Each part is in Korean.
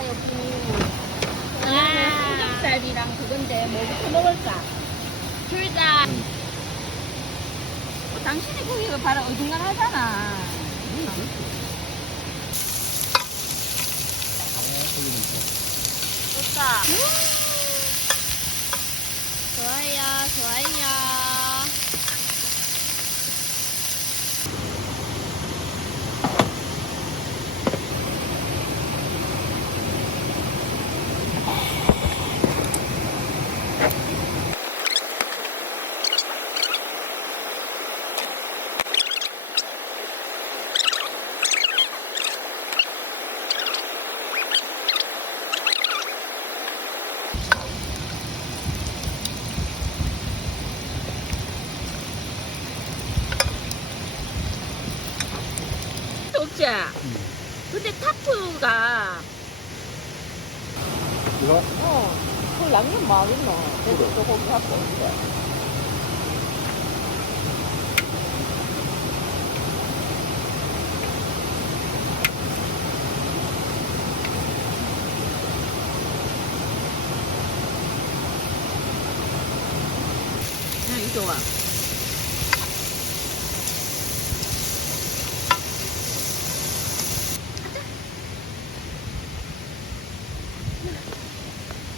있다 여기. 아. 삼겹살이랑 그건데 뭐부터 먹을까? 둘 다. 어, 당신이 거기가 바로 어중간하잖아. 좋다. 좋아요, 좋아요. 없지? 근데 타프가 이거 어, 그 양념 맛있노. 그래서 저 고기 갖고 있어. 야, 이거 와.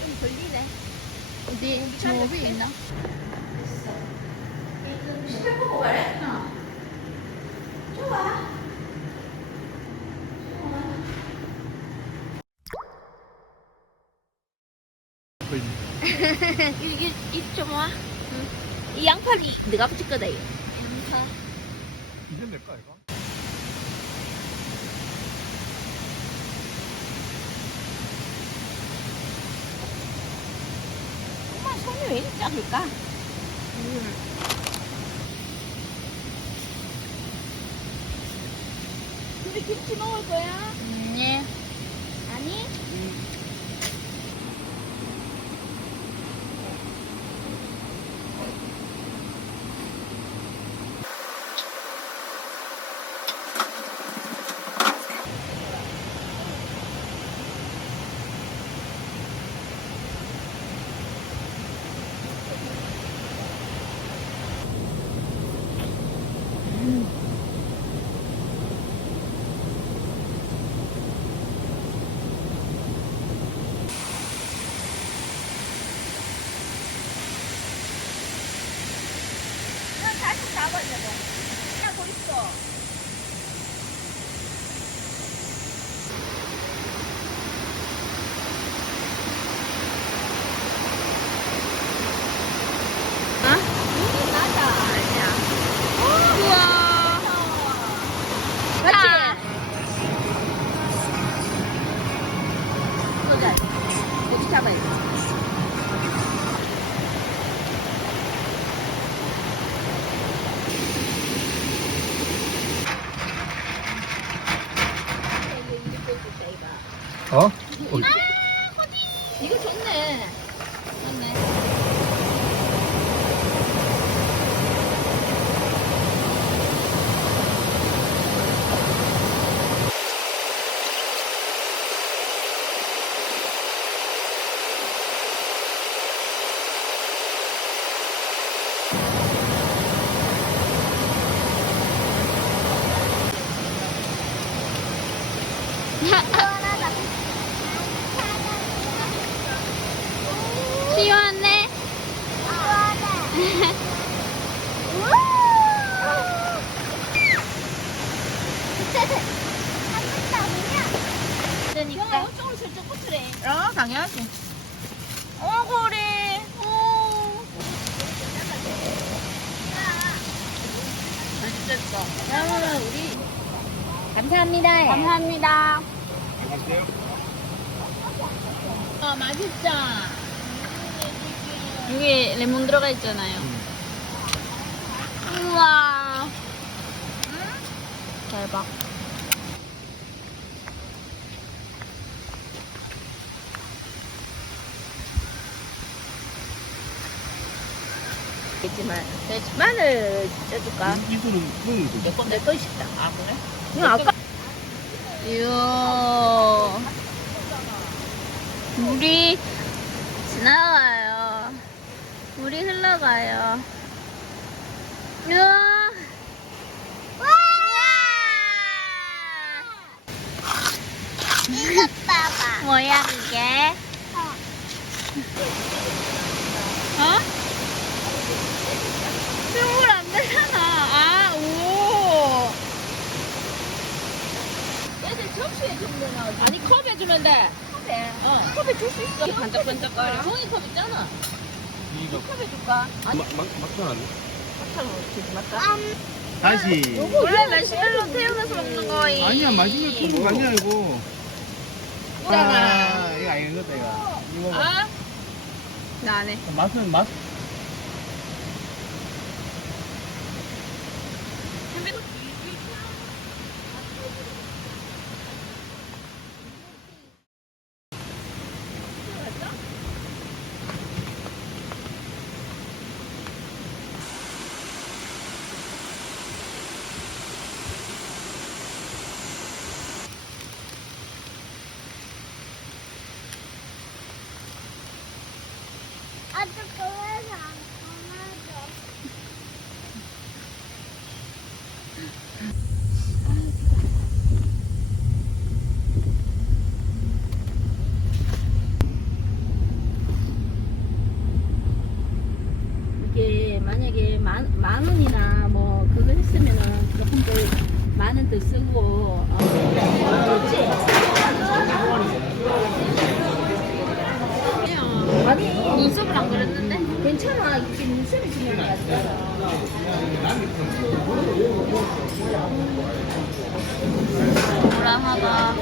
좀 걸리네. 어디? 저 위에 있나? 시켜 보고 가래? 어. 좋아. 이게 이좀 와. 응. 이 양파리 내가 붙일 거다 이거. 양파. 이게 내까 이거? 정말 손이 왜 작을까? 음. 근데 김치 먹을 거야? 네. 아니? 그냥 다시 잡아줘도. 하고 있어. 아? 이게 맞아. 아니야. 우와. 맞지? 보자. 여기 잡아야 돼. 어? 어디? 이거 좋네. 좋네. 시원해. 그러니까. 이쪽으로 슬쩍 붙으래. 어, 당연하지. 어, 그래. 어. 맛있겠어. 그러면 우리. 감사합니다. 감사합니다. 안녕하세요. 아, 맛있죠? 여기 레몬 들어가 있잖아요. 우와. 대박. 있지만 마늘 쪄줄까? 이거는 거지? 내거 내거 싶다. 아 그래? 그냥 아까 이야. 물이 지나가요. 물이 흘러가요. 우와! 이것 봐봐. 뭐야 그게? 어? 스물 안 되잖아. 아, 오. 얘들 접시에 주면 되나? 아니 컵에 주면 돼. 컵에. 어. 컵에 줄 수 있어. 반짝반짝거려. 종이컵 있잖아. 이거 컵에 줄까? 막, 막, 막상 안 돼? 주지? 다시. 원래 마시멜로 태우면서 먹는 거이. 아니야, 마시멜로 통거 아니야, 이거. 아, 이거 아닌 것다, 이거. 이거. 아? 나안 해. 맛은 맛. 이게 만약에 만, 만 원이나 뭐 그거 했으면은 조금 더만원더 쓰고 어. 아니 눈썹을 안 그렸는데? 괜찮아. 이게 눈썹이 주면 맞잖아. 뭐라 하나